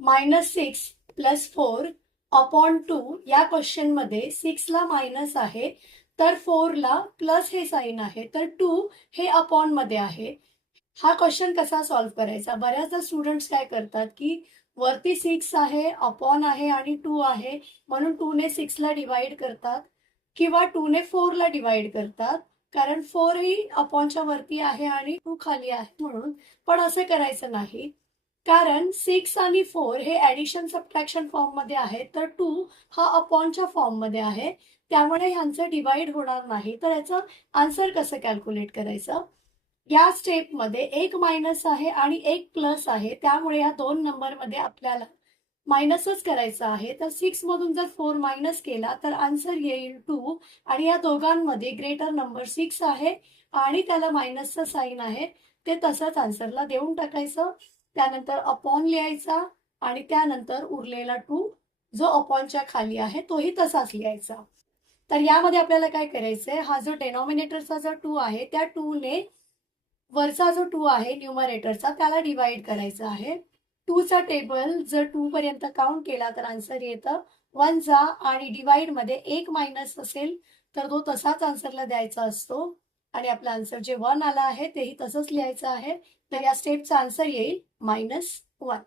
-6 + 4/2 या क्वेश्चन मध्ये 6 ला मायनस आहे तर 4 ला प्लस हे साइन आहे तर 2 हे अपॉन मध्ये आहे. हा क्वेश्चन कसा सॉल्व्ह करायचा? बऱ्याचदा स्टुडंट्स काय करतात की वरती 6 आहे, अपॉन आहे आणि 2 आहे म्हणून 2 ने 6 ला डिवाइड करतात किंवा 2 ने 4 ला डिवाइड करतात, कारण 4 ही अपॉनच्या वरती आहे आणि 2 खाली आहे म्हणून. पण असं करायचं नाही, कारण 6 आणि 4 हे ऍडिशन सबट्रॅक्शन फॉर्म मध्ये आहे तर 2 हा अपॉनच्या फॉर्म मध्ये आहे, त्यामुळे ह्यांचं डिवाइड होणार नाही. तर याचं आन्सर कसं कॅल्क्युलेट करायचं? या स्टेपमध्ये एक मायनस आहे आणि एक प्लस आहे, त्यामुळे या दोन नंबरमध्ये आपल्याला मायनसच करायचं आहे. तर 6 मधून जर 4 मायनस केला तर आन्सर येईल 2 आणि या दोघांमध्ये ग्रेटर नंबर 6 आहे आणि त्याला मायनसचं साइन आहे, ते तसंच आन्सरला देऊन टाकायचं. त्यानंतर अपॉन लिहायचा आणि त्यानंतर उरलेला 2 जो अपॉनच्या खाली आहे तोही तसाच लिहायचा. तर यामध्ये आपल्याला काय करायचंय, हा जो डेनॉमिनेटरचा जो 2 आहे त्या 2 ने वरचा जो 2 आहे न्यूमरेटरचा त्याला डिवाइड करायचा आहे. 2 चा टेबल जर 2 पर्यंत काउंट केला तर आन्सर येतं 1 जा आणि डिवाइड मध्ये एक मायनस असेल तर तो तसाच आन्सरला द्यायचा असतो आणि आपला आन्सर जे 1 आला आहे तेही तसंच लिहायचं आहे. तर या स्टेपचा आन्सर येईल -1.